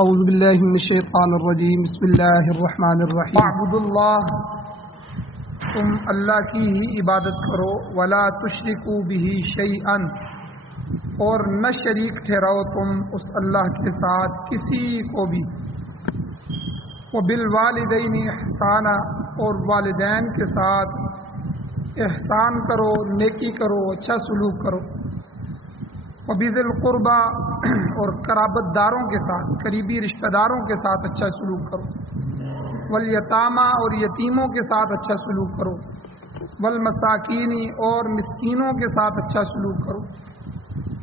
اعوذ باللہ من الشیطان الرجیم بسم اللہ الرحمن الرحیم اعبدوا اللہ، تم اللہ کی ہی عبادت کرو، ولا تشرکوا بہ شیئا، اور نہ شریک ٹھہراؤ تم اس اللہ کے ساتھ کسی کو بھی، وبالوالدین احسانا، اور والدین کے ساتھ احسان کرو، نیکی کرو، اچھا سلوک کرو، وبذی القربى، اور قرابت داروں کے ساتھ، قریبی رشتہ داروں کے ساتھ اچھا سلوک کرو، والیتامى، اور یتیموں کے ساتھ اچھا سلوک کرو، والمساکین، اور مسکینوں کے ساتھ اچھا سلوک کرو،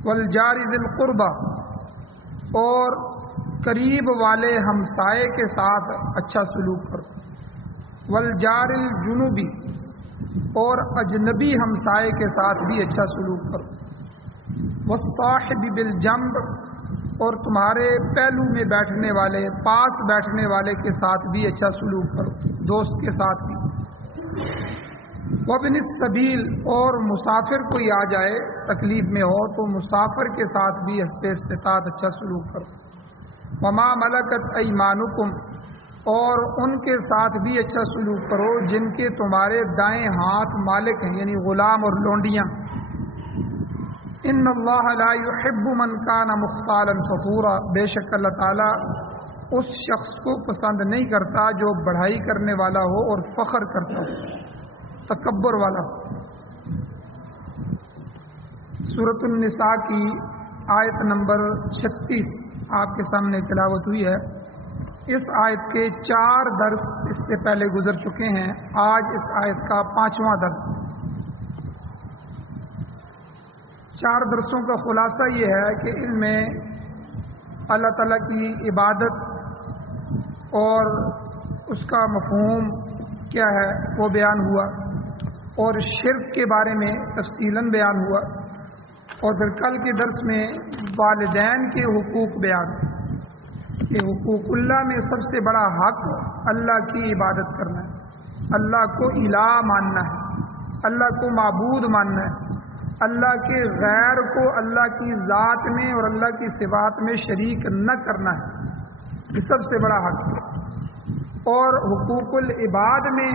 والجار ذی القربى، اور قریب والے ہمسائے کے ساتھ اچھا سلوک کرو، والجار الجنوبی، اور اجنبی ہمسائے کے ساتھ بھی اچھا سلوک کرو، والصاحب بالجنب، اور تمہارے پہلو میں بیٹھنے والے، پاس بیٹھنے والے کے ساتھ بھی اچھا سلوک کرو، دوست کے ساتھ بھی، وابن السبیل، اور مسافر کوئی آ جائے تکلیف میں ہو تو مسافر کے ساتھ بھی حسب استطاعت اچھا سلوک کرو، وما ملکت ایمانکم، اور ان کے ساتھ بھی اچھا سلوک کرو جن کے تمہارے دائیں ہاتھ مالک ہیں، یعنی غلام اور لونڈیاں، ان اللہ لا يحب من کان مختالا فخورا، بے شک اللہ تعالیٰ اس شخص کو پسند نہیں کرتا جو بڑھائی کرنے والا ہو اور فخر کرتا ہو، تکبر والا ہو۔ سورۃ النساء کی آیت نمبر 36 آپ کے سامنے تلاوت ہوئی ہے۔ اس آیت کے 4 درس اس سے پہلے گزر چکے ہیں، آج اس آیت کا 5واں درس۔ 4 درسوں کا خلاصہ یہ ہے کہ ان میں اللہ تعالیٰ کی عبادت اور اس کا مفہوم کیا ہے وہ بیان ہوا، اور شرک کے بارے میں تفصیلاً بیان ہوا، اور پھر کل کے درس میں والدین کے حقوق بیان، کہ حقوق اللہ میں سب سے بڑا حق اللہ کی عبادت کرنا ہے، اللہ کو الہ ماننا ہے، اللہ کو معبود ماننا ہے، اللہ کے غیر کو اللہ کی ذات میں اور اللہ کی صفات میں شریک نہ کرنا ہے، یہ سب سے بڑا حق ہے۔ اور حقوق العباد میں،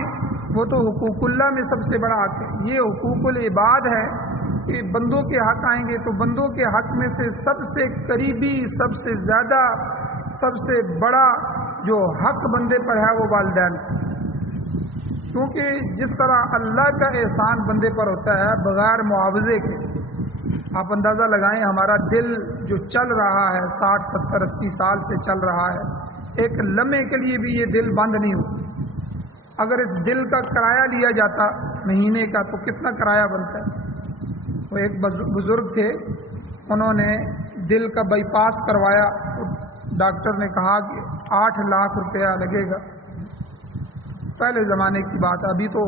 وہ تو حقوق اللہ میں سب سے بڑا حق ہے، یہ حقوق العباد ہے کہ بندوں کے حق آئیں گے تو بندوں کے حق میں سے سب سے قریبی، سب سے زیادہ، سب سے بڑا جو حق بندے پر ہے وہ والدین، کیونکہ جس طرح اللہ کا احسان بندے پر ہوتا ہے بغیر معاوضے کے، آپ اندازہ لگائیں ہمارا دل جو چل رہا ہے 60 70 80 سال سے چل رہا ہے، ایک لمحے کے لیے بھی یہ دل بند نہیں ہوتا۔ اگر اس دل کا کرایہ لیا جاتا مہینے کا تو کتنا کرایہ بنتا ہے؟ وہ ایک بزرگ تھے، انہوں نے دل کا بائی پاس کروایا، ڈاکٹر نے کہا کہ 8 لاکھ روپیہ لگے گا، پہلے زمانے کی بات، ابھی تو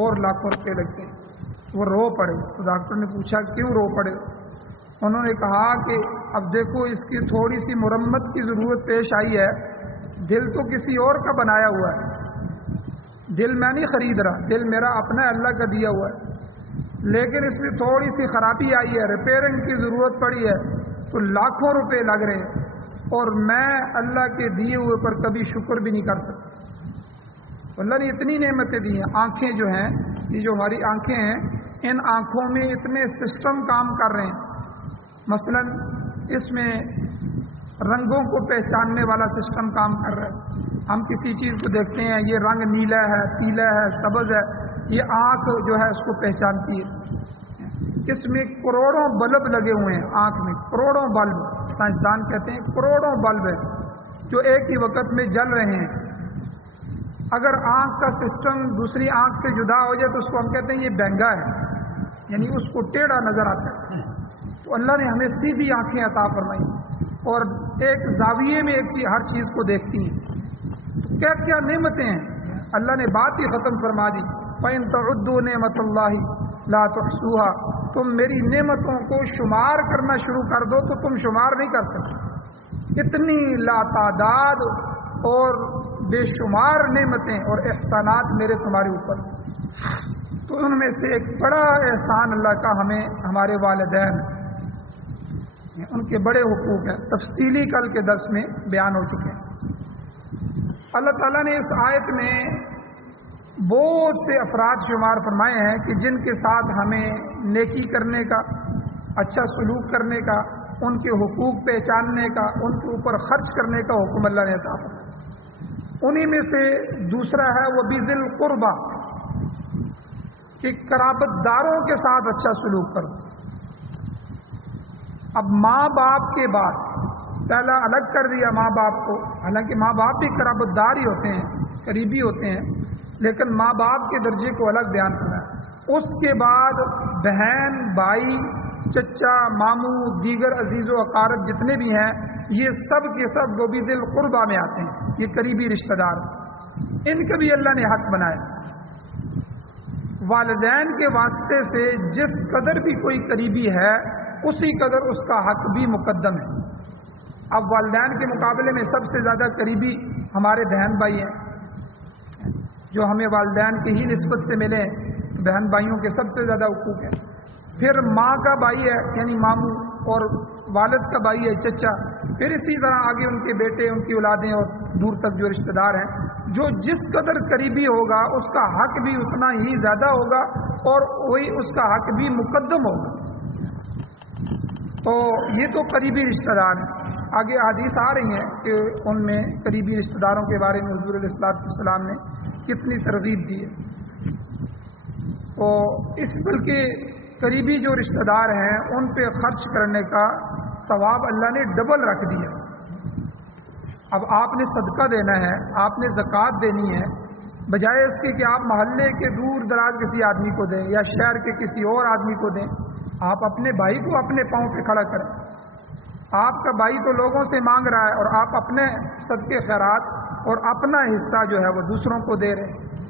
اور لاکھوں روپے لگتے ہیں۔ وہ رو پڑے، تو ڈاکٹر نے پوچھا کیوں رو پڑے؟ انہوں نے کہا کہ اب دیکھو اس کی تھوڑی سی مرمت کی ضرورت پیش آئی ہے، دل تو کسی اور کا بنایا ہوا ہے، دل میں نہیں خرید رہا، دل میرا اپنا اللہ کا دیا ہوا ہے، لیکن اس میں تھوڑی سی خرابی آئی ہے، ریپیئرنگ کی ضرورت پڑی ہے، تو لاکھوں روپے لگ رہے ہیں، اور میں اللہ کے دیے ہوئے پر کبھی شکر بھی نہیں کر سکتا۔ اللہ نے اتنی نعمتیں دی ہیں، آنکھیں جو ہیں، یہ جو ہماری آنکھیں ہیں، ان آنکھوں میں اتنے سسٹم کام کر رہے ہیں، مثلا اس میں رنگوں کو پہچاننے والا سسٹم کام کر رہا ہے، ہم کسی چیز کو دیکھتے ہیں یہ رنگ نیلا ہے، پیلا ہے، سبز ہے، یہ آنکھ جو ہے اس کو پہچانتی ہے۔ اس میں کروڑوں بلب لگے ہوئے ہیں، آنکھ میں کروڑوں بلب، سائنسدان کہتے ہیں کروڑوں بلب ہیں جو ایک ہی وقت میں جل رہے ہیں۔ اگر آنکھ کا سسٹم دوسری آنکھ سے جدا ہو جائے تو اس کو ہم کہتے ہیں یہ بینگا ہے، یعنی اس کو ٹیڑھا نظر آتا ہے۔ تو اللہ نے ہمیں سیدھی آنکھیں عطا فرمائی، اور ایک زاویے میں ایک چیز، ہر چیز کو دیکھتی ہیں، تو کیا کیا نعمتیں ہیں، اللہ نے بات ہی ختم فرما دی، فَإِن تَعُدُّوا نِعْمَتَ اللَّهِ لَا تُحْصُوهَا، تم میری نعمتوں کو شمار کرنا شروع کر دو تو تم شمار نہیں کر سکتے، اتنی لا تعداد اور بے شمار نعمتیں اور احسانات میرے تمہارے اوپر۔ تو ان میں سے ایک بڑا احسان اللہ کا ہمیں ہمارے والدین، ان کے بڑے حقوق ہیں، تفصیلی کل کے درس میں بیان ہو چکے ہیں۔ اللہ تعالیٰ نے اس آیت میں بہت سے افراد شمار فرمائے ہیں کہ جن کے ساتھ ہمیں نیکی کرنے کا، اچھا سلوک کرنے کا، ان کے حقوق پہچاننے کا، ان کے اوپر خرچ کرنے کا حکم اللہ نے عطا فرمایا۔ انہی میں سے دوسرا ہے وہ بِذِل قربا، کہ قرابت داروں کے ساتھ اچھا سلوک کرو۔ اب ماں باپ کے بعد پہلا الگ کر دیا ماں باپ کو، حالانکہ ماں باپ بھی قرابت دار ہی ہوتے ہیں، قریبی ہوتے ہیں، لیکن ماں باپ کے درجے کو الگ بیان کرنا ہے۔ اس کے بعد بہن، بھائی، چچا، ماموں، دیگر عزیز و اقارب جتنے بھی ہیں، یہ سب کے سب وہ بھی ذی القربہ میں آتے ہیں، یہ قریبی رشتہ دار، ان کا بھی اللہ نے حق بنایا۔ والدین کے واسطے سے جس قدر بھی کوئی قریبی ہے اسی قدر اس کا حق بھی مقدم ہے۔ اب والدین کے مقابلے میں سب سے زیادہ قریبی ہمارے بہن بھائی ہیں، جو ہمیں والدین کی ہی نسبت سے ملے ہیں، بہن بھائیوں کے سب سے زیادہ حقوق ہیں۔ پھر ماں کا بھائی ہے یعنی ماموں، اور والد کا بھائی ہے چچا، پھر اسی طرح آگے ان کے بیٹے، ان کی اولادیں، اور دور تک جو رشتہ دار ہیں۔ جو جس قدر قریبی ہوگا اس کا حق بھی اتنا ہی زیادہ ہوگا، اور وہی اس کا حق بھی مقدم ہوگا۔ تو یہ تو قریبی رشتہ دار ہیں۔ آگے حدیث آ رہی ہیں کہ ان میں قریبی رشتہ داروں کے بارے میں حضور علیہ السلام نے کتنی ترغیب دی ہے۔ تو اس بلکہ قریبی جو رشتہ دار ہیں ان پہ خرچ کرنے کا ثواب اللہ نے ڈبل رکھ دیا۔ اب آپ نے صدقہ دینا ہے، آپ نے زکوٰۃ دینی ہے، بجائے اس کے کہ آپ محلے کے دور دراز کسی آدمی کو دیں یا شہر کے کسی اور آدمی کو دیں، آپ اپنے بھائی کو اپنے پاؤں پہ کھڑا کریں۔ آپ کا بھائی تو لوگوں سے مانگ رہا ہے، اور آپ اپنے صدقے خیرات اور اپنا حصہ جو ہے وہ دوسروں کو دے رہے ہیں۔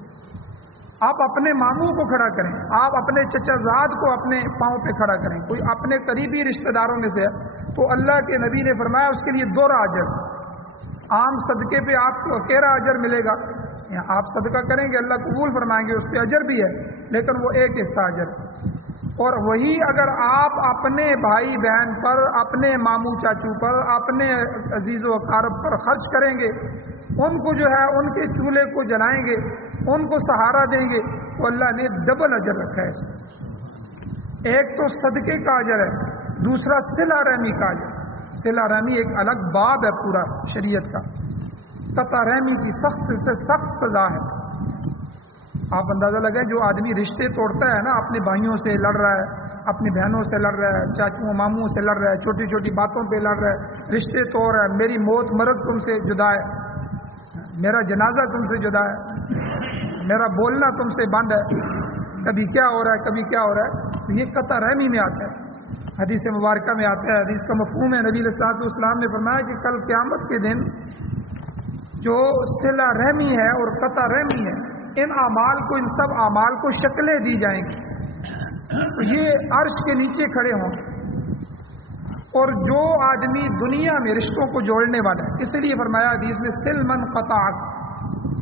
آپ اپنے ماموں کو کھڑا کریں، آپ اپنے چچا زاد کو اپنے پاؤں پہ کھڑا کریں، کوئی اپنے قریبی رشتہ داروں میں سے ہے تو اللہ کے نبی نے فرمایا اس کے لیے 2 اجر۔ عام صدقے پہ آپ کو اکیلا اجر ملے گا، آپ صدقہ کریں گے اللہ قبول فرمائیں گے، اس پہ اجر بھی ہے، لیکن وہ ایک حصہ اجر۔ اور وہی اگر آپ اپنے بھائی بہن پر، اپنے ماموں چاچو پر، اپنے عزیز و اقارب پر خرچ کریں گے، ان کو جو ہے ان کے چولہے کو جلائیں گے، ان کو سہارا دیں گے، تو اللہ نے ڈبل اجر رکھا ہے اس میں۔ ایک تو صدقے کا اجر ہے، دوسرا صلہ رحمی کا اجر۔ صلہ رحمی ایک الگ باب ہے پورا شریعت کا، قطع رحمی کی سخت سے سخت سزا ہے۔ آپ اندازہ لگائیں جو آدمی رشتے توڑتا ہے نا، اپنے بھائیوں سے لڑ رہا ہے، اپنی بہنوں سے لڑ رہا ہے، چاچوں ماموں سے لڑ رہا ہے، چھوٹی چھوٹی باتوں پہ لڑ رہا ہے، رشتے توڑ رہا ہے، میری موت مرد تم سے جدا ہے، میرا جنازہ تم سے جدا ہے، میرا بولنا تم سے بند ہے، کبھی کیا ہو رہا ہے کبھی کیا ہو رہا ہے، یہ قطع رحمی میں آتا ہے۔ حدیث مبارکہ میں آتا ہے، حدیث کا مفہوم ہے، نبی علیہ السلام نے فرمایا کہ کل قیامت کے دن جو صلہ رحمی ہے اور قطع رحمی ہے، ان اعمال کو، ان سب اعمال کو شکلیں دی جائیں گی، تو یہ عرش کے نیچے کھڑے ہوں گے۔ اور جو آدمی دنیا میں رشتوں کو جوڑنے والا ہے، اس لیے فرمایا حدیث میں سل من قطعک،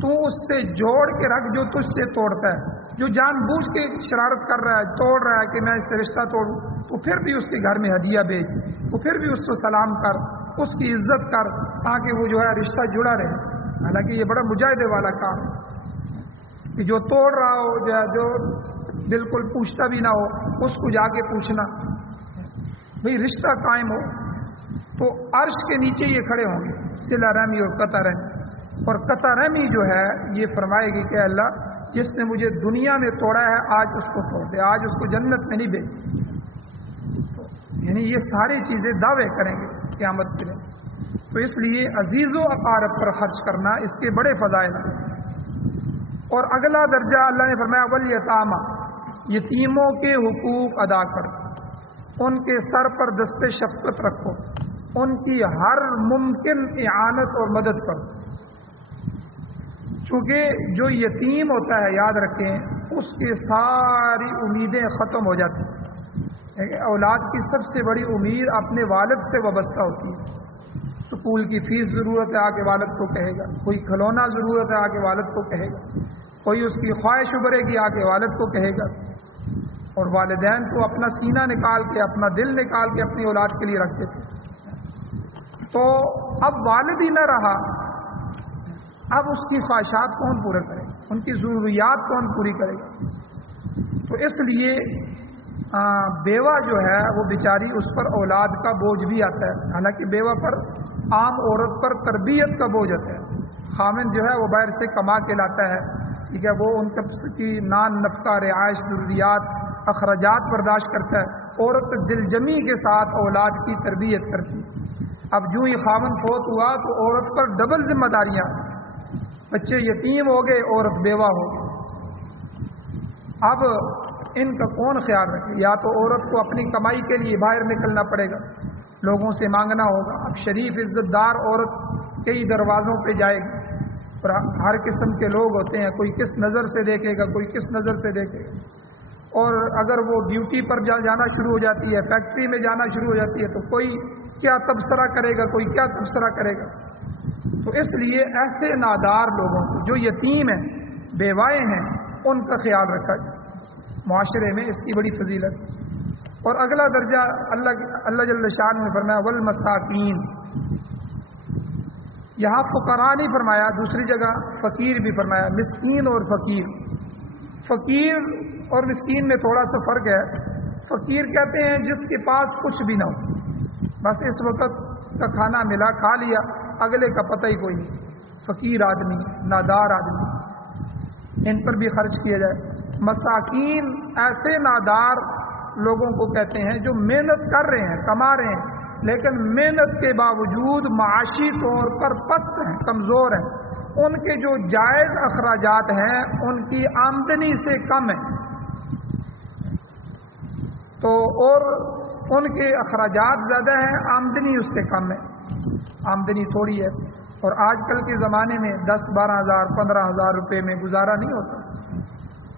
تو اس سے جوڑ کے رکھ جو تجھ سے توڑتا ہے۔ جو جان بوجھ کے شرارت کر رہا ہے، توڑ رہا ہے کہ میں اس سے رشتہ توڑوں، تو پھر بھی اس کے گھر میں ہدیہ بھیج، تو پھر بھی اس کو سلام کر، اس کی عزت کر، تاکہ وہ جو ہے رشتہ جڑا رہے۔ حالانکہ یہ بڑا مجاہدے والا کام ہے کہ جو توڑ رہا ہو، جو بالکل پوچھتا بھی نہ ہو، اس کو جا کے پوچھنا، بھئی رشتہ قائم ہو۔ تو عرش کے نیچے یہ کھڑے ہوں گے، صلہ رحمی اور قطع رحمی۔ اور قطع رحمی جو ہے یہ فرمائے گی کہ اللہ جس نے مجھے دنیا میں توڑا ہے آج اس کو توڑ دے، آج اس کو جنت میں نہیں بھیج۔ یعنی یہ ساری چیزیں دعوے کریں گے قیامت کے دن۔ تو اس لیے عزیز و اقارب پر خرچ کرنا اس کے بڑے فضائل ہیں۔ اور اگلا درجہ اللہ نے فرمایا والیتامی، یتیموں کے حقوق ادا کر، ان کے سر پر دست شفقت رکھو، ان کی ہر ممکن اعانت اور مدد کرو۔ چونکہ جو یتیم ہوتا ہے، یاد رکھیں، اس کی ساری امیدیں ختم ہو جاتی ہیں۔ اولاد کی سب سے بڑی امید اپنے والد سے وابستہ ہوتی ہے۔ سکول کی فیس ضرورت ہے، آگے والد کو کہے گا، کوئی کھلونا ضرورت ہے، آگے والد کو کہے گا، کوئی اس کی خواہش ابھرے گی، آگے والد کو کہے گا۔ اور والدین تو اپنا سینہ نکال کے، اپنا دل نکال کے اپنی اولاد کے لیے رکھتے تھے. تو اب والد ہی نہ رہا، اب اس کی خواہشات کون پورے کرے گا، ان کی ضروریات کون پوری کرے گا. تو اس لیے بیوہ جو ہے وہ بیچاری، اس پر اولاد کا بوجھ بھی آتا ہے. حالانکہ بیوہ پر عام عورت پر تربیت کا بوجھ آتا ہے. خامن جو ہے وہ باہر سے کما کے لاتا ہے، ٹھیک ہے، وہ ان کی نان نفقہ، رعائش، ضروریات، اخراجات برداشت کرتا ہے. عورت دل جمی کے ساتھ اولاد کی تربیت کرتی ہے. اب جو ہی خامن فوت ہوا تو عورت پر ڈبل ذمہ داریاں، بچے یتیم ہو گئے، عورت بیوہ ہو گئی. اب ان کا کون خیال رکھے؟ یا تو عورت کو اپنی کمائی کے لیے باہر نکلنا پڑے گا، لوگوں سے مانگنا ہوگا. اب شریف عزت دار عورت کئی دروازوں پہ جائے گی، اور ہر قسم کے لوگ ہوتے ہیں، کوئی کس نظر سے دیکھے گا، کوئی کس نظر سے دیکھے گا. اور اگر وہ ڈیوٹی پر جانا شروع ہو جاتی ہے، فیکٹری میں جانا شروع ہو جاتی ہے، تو کوئی کیا تبصرہ کرے گا، کوئی کیا تبصرہ کرے گا. تو اس لیے ایسے نادار لوگوں کو جو یتیم ہیں، بیوائیں ہیں، ان کا خیال رکھا جائے. معاشرے میں اس کی بڑی فضیلت. اور اگلا درجہ اللہ جل شان نے فرمایا والمساکین. یہاں فقراء نہیں فرمایا، دوسری جگہ فقیر بھی فرمایا، مسکین اور فقیر. فقیر اور مسکین میں تھوڑا سا فرق ہے. فقیر کہتے ہیں جس کے پاس کچھ بھی نہ ہو، بس اس وقت کا کھانا ملا، کھا لیا، اگلے کا پتہ ہی کوئی نہیں. فقیر آدمی، نادار آدمی، ان پر بھی خرچ کیا جائے. مساکین ایسے نادار لوگوں کو کہتے ہیں جو محنت کر رہے ہیں، کما رہے ہیں، لیکن محنت کے باوجود معاشی طور پر پست ہیں، کمزور ہیں. ان کے جو جائز اخراجات ہیں ان کی آمدنی سے کم ہیں. تو اور ان کے اخراجات زیادہ ہیں، آمدنی اس سے کم ہے، آمدنی تھوڑی ہے. اور آج کل کے زمانے میں 10-12 ہزار 15 ہزار روپے میں گزارا نہیں ہوتا.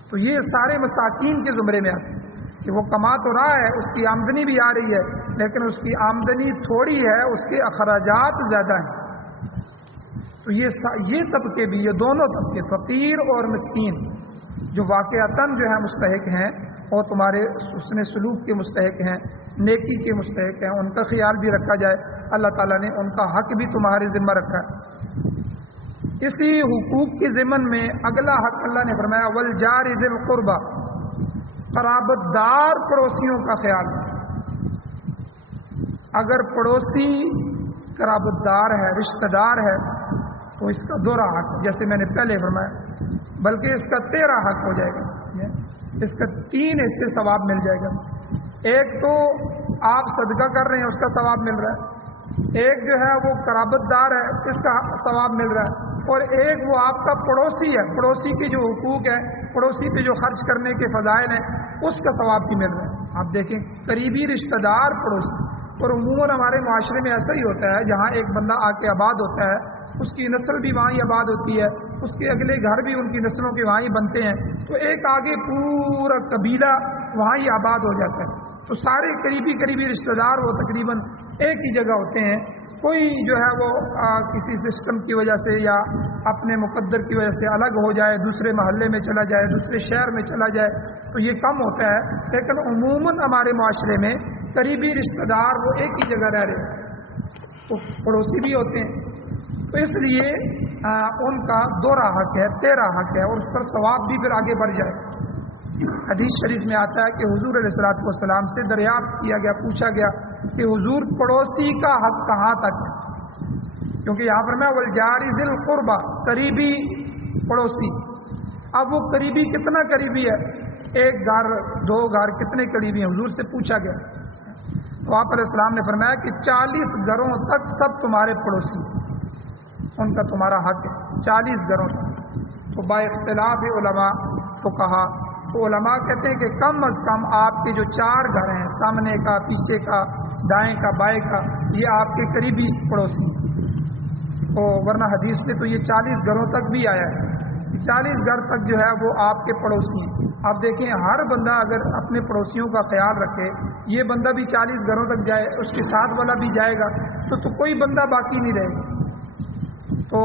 تو یہ سارے مساکین کے زمرے میں آتے ہیں کہ وہ کما تو رہا ہے، اس کی آمدنی بھی آ رہی ہے، لیکن اس کی آمدنی تھوڑی ہے، اس کے اخراجات زیادہ ہیں. تو یہ طبقے بھی، یہ دونوں طبقے، فقیر اور مسکین، جو واقعتاً جو ہے مستحق ہیں اور تمہارے حسن سلوک کے مستحق ہیں، نیکی کے مستحق ہیں، ان کا خیال بھی رکھا جائے. اللہ تعالیٰ نے ان کا حق بھی تمہارے ذمہ رکھا ہے. اسی حقوق کے ضمن میں اگلا حق اللہ نے فرمایا والجار ذی القربى. قرابت دار پڑوسیوں کا خیال. اگر پڑوسی قرابت دار ہے، رشتہ دار ہے، تو اس کا دوہرا حق، جیسے میں نے پہلے فرمایا، بلکہ اس کا 13 حق ہو جائے گا. اس کا 3 حصے ثواب مل جائے گا. ایک تو آپ صدقہ کر رہے ہیں، اس کا ثواب مل رہا ہے. ایک جو ہے وہ قرابت دار ہے، اس کا ثواب مل رہا ہے. اور ایک وہ آپ کا پڑوسی ہے، پڑوسی کے جو حقوق ہے، پڑوسی پہ جو خرچ کرنے کے فضائل ہیں، اس کا ثواب بھی مل رہا ہے. آپ دیکھیں، قریبی رشتہ دار پڑوسی. اور عموماً ہمارے معاشرے میں ایسا ہی ہوتا ہے، جہاں ایک بندہ آ کے آباد ہوتا ہے، اس کی نسل بھی وہاں ہی آباد ہوتی ہے، اس کے اگلے گھر بھی ان کی نسلوں کے وہاں ہی بنتے ہیں، تو ایک آگے پورا قبیلہ وہاں ہی آباد ہو جاتا ہے. تو سارے قریبی رشتہ دار وہ تقریباً ایک ہی جگہ ہوتے ہیں. کوئی جو ہے وہ کسی سسٹم کی وجہ سے یا اپنے مقدر کی وجہ سے الگ ہو جائے، دوسرے محلے میں چلا جائے، دوسرے شہر میں چلا جائے، تو یہ کم ہوتا ہے. لیکن عموماً ہمارے معاشرے میں قریبی رشتہ دار وہ ایک ہی جگہ رہ رہے ہیں، تو پڑوسی بھی ہوتے ہیں. تو اس لیے ان کا دوہرا حق ہے، 13 حق ہے، اور اس پر ثواب بھی پھر آگے بڑھ جائے. حدیث شریف میں آتا ہے کہ حضور علیہ الصلوۃ والسلام سے دریافت کیا گیا، پوچھا گیا کہ حضور پڑوسی کا حق کہاں تک ہے؟ کیونکہ یہاں پر میں والجار ذی القربى، قریبی پڑوسی. اب وہ قریبی کتنا قریبی ہے؟ 1 گھر 2 گھر کتنے قریبی ہیں؟ حضور سے پوچھا گیا. تو آپ علیہ السلام نے فرمایا کہ 40 گھروں تک سب تمہارے پڑوسی، ان کا تمہارا حق ہے، 40 گھروں تک. تو با اختلاف علماء فقہا، تو علماء کہتے ہیں کہ کم از کم آپ کے جو 4 گھر ہیں، سامنے کا، پیچھے کا، دائیں کا، بائیں کا، یہ آپ کے قریبی پڑوسی. تو ورنہ حدیث میں تو یہ 40 گھروں تک بھی آیا ہے، 40 گھر تک جو ہے وہ آپ کے پڑوسی ہیں. آپ دیکھیں، ہر بندہ اگر اپنے پڑوسیوں کا خیال رکھے، یہ بندہ بھی 40 گھروں تک جائے، اس کے ساتھ والا بھی جائے گا، تو کوئی بندہ باقی نہیں رہے گا. تو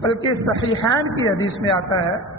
بلکہ صحیحین کی حدیث میں آتا ہے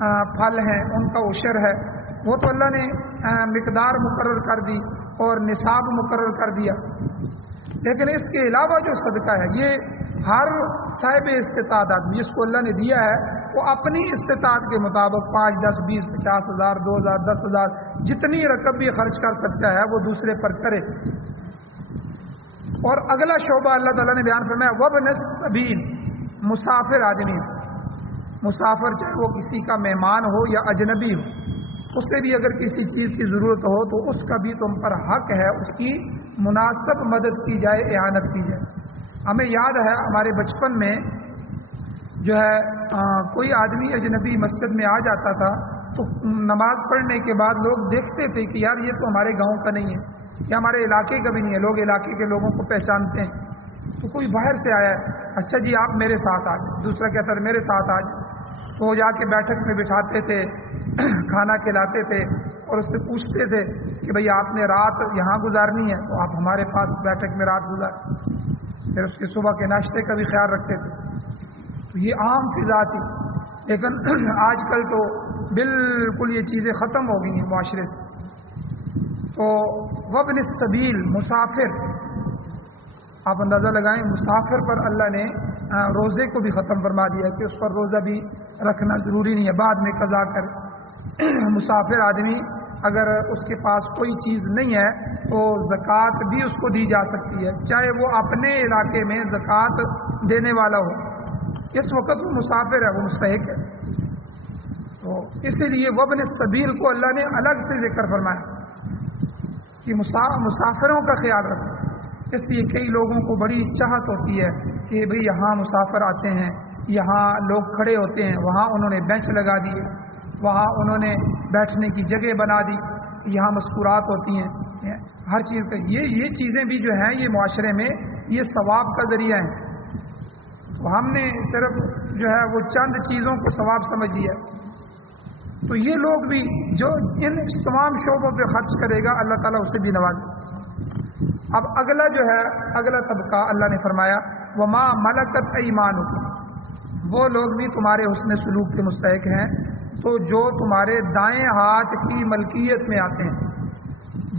پھل ہیں ان کا عشر ہے، وہ تو اللہ نے مقدار مقرر کر دی اور نصاب مقرر کر دیا، لیکن اس کے علاوہ جو صدقہ ہے یہ ہر صاحب استطاعت آدمی جس کو اللہ نے دیا ہے وہ اپنی استطاعت کے مطابق 5، 10، 20، 50,000، 2,000، 10,000 جتنی رقم بھی خرچ کر سکتا ہے وہ دوسرے پر کرے۔ اور اگلا شعبہ اللہ تعالیٰ نے بیان فرمایا وابن السبیل، مسافر آدمی، مسافر چاہے وہ کسی کا مہمان ہو یا اجنبی ہو، اسے بھی اگر کسی چیز کی ضرورت ہو تو اس کا بھی تم پر حق ہے اس کی مناسب مدد کی جائے، اعانت کی جائے۔ ہمیں یاد ہے ہمارے بچپن میں جو ہے کوئی آدمی اجنبی مسجد میں آ جاتا تھا تو نماز پڑھنے کے بعد لوگ دیکھتے تھے کہ یار یہ تو ہمارے گاؤں کا نہیں ہے، یہ ہمارے علاقے کا بھی نہیں ہے، لوگ علاقے کے لوگوں کو پہچانتے ہیں، تو کوئی باہر سے آیا ہے، اچھا جی آپ میرے ساتھ آ جائیں، دوسرا کہتا ہے میرے ساتھ آ جائیں، تو وہ جا کے بیٹھک میں بٹھاتے تھے، کھانا کھلاتے تھے اور اس سے پوچھتے تھے کہ بھئی آپ نے رات یہاں گزارنی ہے تو آپ ہمارے پاس بیٹھک میں رات گزار، پھر اس کے صبح کے ناشتے کا بھی خیال رکھتے تھے۔ تو یہ عام فضا تھی، لیکن آج کل تو بالکل یہ چیزیں ختم ہو گئی ہیں معاشرے سے۔ تو وابن السبیل، مسافر، آپ اندازہ لگائیں مسافر پر اللہ نے روزے کو بھی ختم فرما دیا کہ اس پر روزہ بھی رکھنا ضروری نہیں ہے، بعد میں قضا کر۔ مسافر آدمی اگر اس کے پاس کوئی چیز نہیں ہے تو زکوٰۃ بھی اس کو دی جا سکتی ہے، چاہے وہ اپنے علاقے میں زکوٰۃ دینے والا ہو، اس وقت وہ مسافر ہے، وہ مستحق ہے۔ تو اسی لیے وابن السبیل کو اللہ نے الگ سے ذکر فرمایا کہ مسافروں کا خیال رکھو۔ اس لیے کئی لوگوں کو بڑی چاہت ہوتی ہے کہ بھئی یہاں مسافر آتے ہیں، یہاں لوگ کھڑے ہوتے ہیں، وہاں انہوں نے بینچ لگا دیے، وہاں انہوں نے بیٹھنے کی جگہ بنا دی، یہاں مذکورات ہوتی ہیں ہر چیز کا، یہ چیزیں بھی جو ہیں یہ معاشرے میں یہ ثواب کا ذریعہ ہیں۔ تو ہم نے صرف جو ہے وہ چند چیزوں کو ثواب سمجھ لیا، تو یہ لوگ بھی جو ان تمام شعبوں پہ خرچ کرے گا اللہ تعالیٰ اسے بھی نوازے۔ اب اگلا جو ہے اگلا طبقہ اللہ نے فرمایا وما ملکت ایمانکم، وہ لوگ بھی تمہارے حسن سلوک کے مستحق ہیں تو جو تمہارے دائیں ہاتھ کی ملکیت میں آتے ہیں،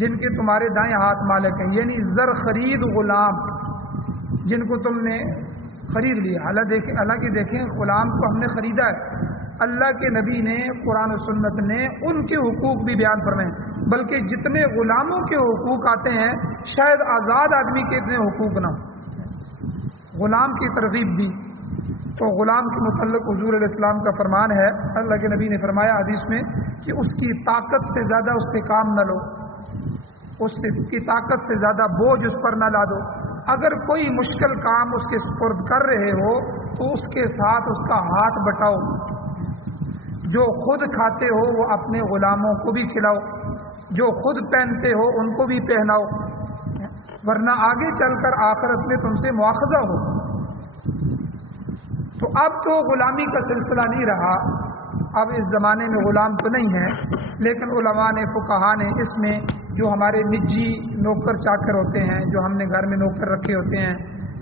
جن کے تمہارے دائیں ہاتھ مالک ہیں، یعنی زر خرید غلام جن کو تم نے خرید لیا۔ حالانکہ دیکھیں غلام کو ہم نے خریدا ہے، اللہ کے نبی نے قرآن و سنت نے ان کے حقوق بھی بیان فرمائے، بلکہ جتنے غلاموں کے حقوق آتے ہیں شاید آزاد آدمی کے اتنے حقوق نہ ہوں، غلام کی ترغیب دی۔ تو غلام کے متعلق حضور علیہ السلام کا فرمان ہے، اللہ کے نبی نے فرمایا حدیث میں کہ اس کی طاقت سے زیادہ اس سے کام نہ لو، اس کی طاقت سے زیادہ بوجھ اس پر نہ لا دو۔ اگر کوئی مشکل کام اس کے سپرد کر رہے ہو تو اس کے ساتھ اس کا ہاتھ بٹاؤ، جو خود کھاتے ہو وہ اپنے غلاموں کو بھی کھلاؤ، جو خود پہنتے ہو ان کو بھی پہناؤ، ورنہ آگے چل کر آخرت میں تم سے مواخذہ ہو۔ تو اب تو غلامی کا سلسلہ نہیں رہا، اب اس زمانے میں غلام تو نہیں ہے، لیکن علماء نے فقہا نے اس میں جو ہمارے نجی نوکر چاکر ہوتے ہیں، جو ہم نے گھر میں نوکر رکھے ہوتے ہیں،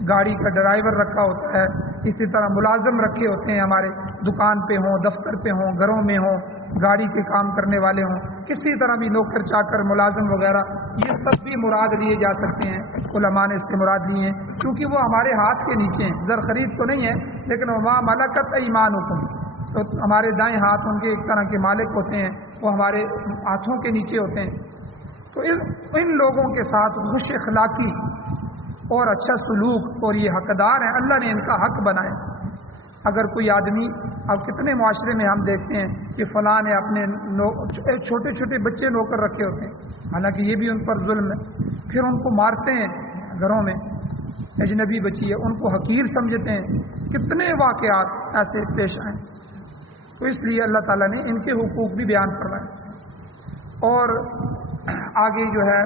گاڑی کا ڈرائیور رکھا ہوتا ہے، اسی طرح ملازم رکھے ہوتے ہیں ہمارے دکان پہ ہوں، دفتر پہ ہوں، گھروں میں ہوں، گاڑی کے کام کرنے والے ہوں، کسی طرح بھی نوکر چاکر ملازم وغیرہ، یہ سب بھی مراد لیے جا سکتے ہیں۔ علماء نے اس سے مراد لیے ہیں کیونکہ وہ ہمارے ہاتھ کے نیچے ہیں، زر خرید تو نہیں ہے، لیکن وما ملکت ایمانکم، تو ہمارے دائیں ہاتھ ان کے ایک طرح کے مالک ہوتے ہیں، وہ ہمارے ہاتھوں کے نیچے ہوتے ہیں۔ تو ان لوگوں کے ساتھ خوش اخلاقی اور اچھا سلوک، اور یہ حقدار ہیں، اللہ نے ان کا حق بنایا۔ اگر کوئی آدمی، اب کتنے معاشرے میں ہم دیکھتے ہیں کہ فلاں نے اپنے چھوٹے چھوٹے بچے نوکر رکھے ہوتے ہیں، حالانکہ یہ بھی ان پر ظلم ہے، پھر ان کو مارتے ہیں گھروں میں، اجنبی بچی ہے ان کو حقیر سمجھتے ہیں، کتنے واقعات ایسے پیش آئے۔ تو اس لیے اللہ تعالیٰ نے ان کے حقوق بھی بیان فرمائے، اور آگے جو ہے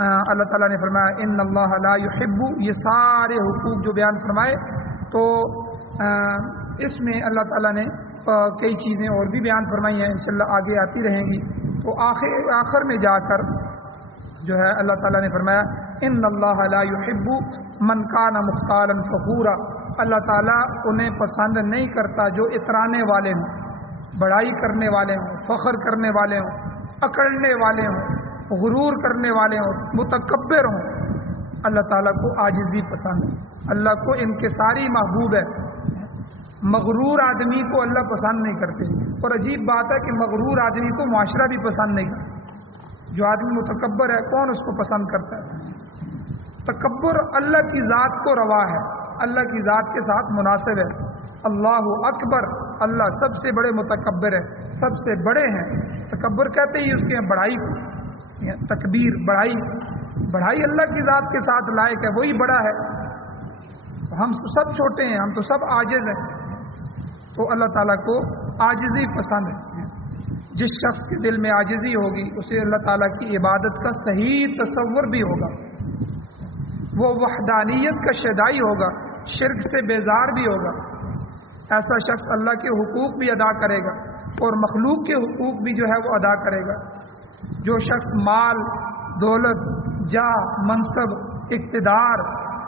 اللہ تعالیٰ نے فرمایا ان اللہ لا یحب، یہ سارے حقوق جو بیان فرمائے، تو اس میں اللہ تعالیٰ نے کئی چیزیں اور بھی بیان فرمائی ہیں، انشاءاللہ آگے آتی رہیں گی۔ تو آخر میں جا کر جو ہے اللہ تعالیٰ نے فرمایا ان اللہ لا یحب من کان مختالا فخورا، اللہ تعالیٰ انہیں پسند نہیں کرتا جو اترانے والے ہیں، بڑائی کرنے والے ہوں، فخر کرنے والے ہوں، اکڑنے والے ہوں، غرور کرنے والے ہوں، متکبر ہوں، اللہ تعالیٰ کو عاجزی پسند ہے، اللہ کو انکساری محبوب ہے۔ مغرور آدمی کو اللہ پسند نہیں کرتے، اور عجیب بات ہے کہ مغرور آدمی کو معاشرہ بھی پسند نہیں کرتا۔ جو آدمی متکبر ہے کون اس کو پسند کرتا ہے؟ تکبر اللہ کی ذات کو روا ہے، اللہ کی ذات کے ساتھ مناسب ہے۔ اللہ اکبر، اللہ سب سے بڑے متکبر ہے، سب سے بڑے ہیں۔ تکبر کہتے ہی اس کے بڑائی کو، تکبیر بڑائی، بڑائی اللہ کی ذات کے ساتھ لائق ہے، وہی بڑا ہے۔ ہم تو سب چھوٹے ہیں، ہم تو سب عاجز ہیں، تو اللہ تعالیٰ کو عاجزی پسند ہے۔ جس شخص کے دل میں عاجزی ہوگی اسے اللہ تعالیٰ کی عبادت کا صحیح تصور بھی ہوگا، وہ وحدانیت کا شیدائی ہوگا، شرک سے بیزار بھی ہوگا۔ ایسا شخص اللہ کے حقوق بھی ادا کرے گا اور مخلوق کے حقوق بھی جو ہے وہ ادا کرے گا۔ جو شخص مال، دولت، جاہ، منصب، اقتدار،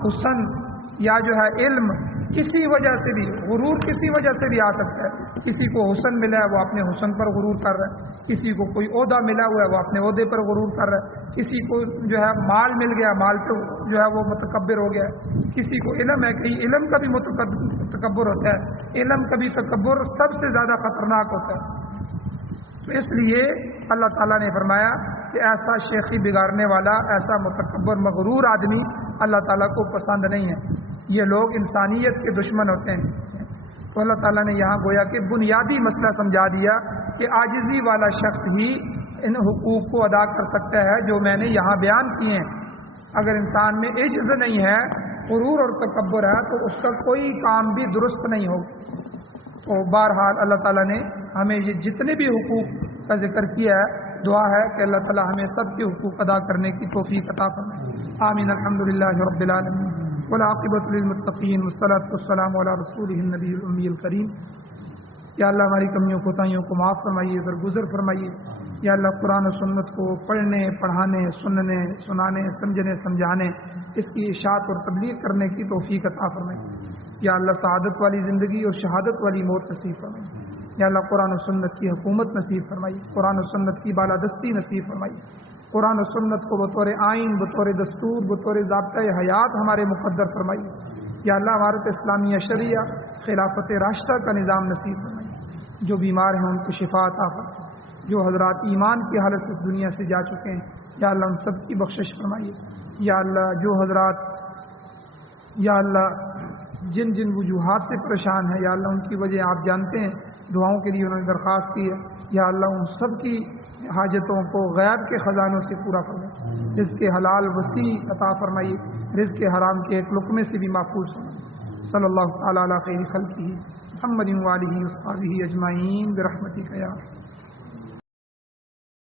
حسن یا جو ہے علم، کسی وجہ سے بھی غرور کسی وجہ سے بھی آ سکتا ہے۔ کسی کو حسن ملا ہے وہ اپنے حسن پر غرور کر رہا ہے، کسی کو کوئی عہدہ ملا ہوا ہے وہ اپنے عہدے پر غرور کر رہا ہے، کسی کو جو ہے مال مل گیا، مال پہ جو ہے وہ متکبر ہو گیا ہے، کسی کو علم ہے کہ علم کا بھی تکبر ہوتا ہے، علم کا بھی تکبر سب سے زیادہ خطرناک ہوتا ہے۔ تو اس لیے اللہ تعالیٰ نے فرمایا کہ ایسا شیخی بگاڑنے والا، ایسا متکبر مغرور آدمی اللہ تعالیٰ کو پسند نہیں ہے۔ یہ لوگ انسانیت کے دشمن ہوتے ہیں۔ تو اللہ تعالیٰ نے یہاں گویا کہ بنیادی مسئلہ سمجھا دیا کہ عاجزی والا شخص ہی ان حقوق کو ادا کر سکتا ہے جو میں نے یہاں بیان کیے ہیں۔ اگر انسان میں عجز نہیں ہے، غرور اور تکبر ہے، تو اس کا کوئی کام بھی درست نہیں ہوگا۔ تو بہرحال اللہ تعالیٰ نے ہمیں یہ جتنے بھی حقوق کا ذکر کیا ہے، دعا ہے کہ اللہ تعالیٰ ہمیں سب کے حقوق ادا کرنے کی توفیق عطا فرمائے۔ آمین۔ الحمدللہ رب العالمین والعاقبۃ للمتقین والصلاۃ والسلام علی رسولہ النبی الامی الکریم۔ یا اللہ ہماری کمیوں کوتاہیوں کو معاف فرمائیے، درگزر فرمائیے۔ یا اللہ قرآن و سنت کو پڑھنے، پڑھانے، سننے، سنانے، سمجھنے، سمجھانے، اس کی اشاعت اور تبلیغ کرنے کی توفیق عطا فرمائیے۔ یا اللہ سعادت والی زندگی اور شہادت والی موت نصیب فرمائیے۔ یا اللہ قرآن و سنت کی حکومت نصیب فرمائیے، قرآن و سنت کی بالادستی نصیب فرمائیے۔ قرآن و سنت کو بطور آئین، بطور دستور، بطور ضابطۂ حیات ہمارے مقدر فرمائیے۔ یا اللہ عمارت اسلامیہ شریعہ، خلافت راشدہ کا نظام نصیب فرمائیے۔ جو بیمار ہیں ان کو شفا عطا فرمائیے، جو حضرات ایمان کی حالت سے اس دنیا سے جا چکے ہیں یا اللہ ان سب کی بخشش فرمائیے۔ یا اللہ جو حضرات یا اللہ جن جن وجوہات سے پریشان ہیں یا اللہ ان کی وجہ آپ جانتے ہیں، دعاؤں کے لیے انہوں نے درخواست کی ہے، یا اللہ ان سب کی حاجتوں کو غیب کے خزانوں سے پورا فرمائیے۔ رزق حلال وسیع عطا فرمائیے، رزق حرام کے ایک لقمے سے بھی محفوظ فرمائیے۔ صلی اللہ تعالیٰ علی خیر خلقہ محمد وآلہ وصحبہ اجمعین برحمتک یا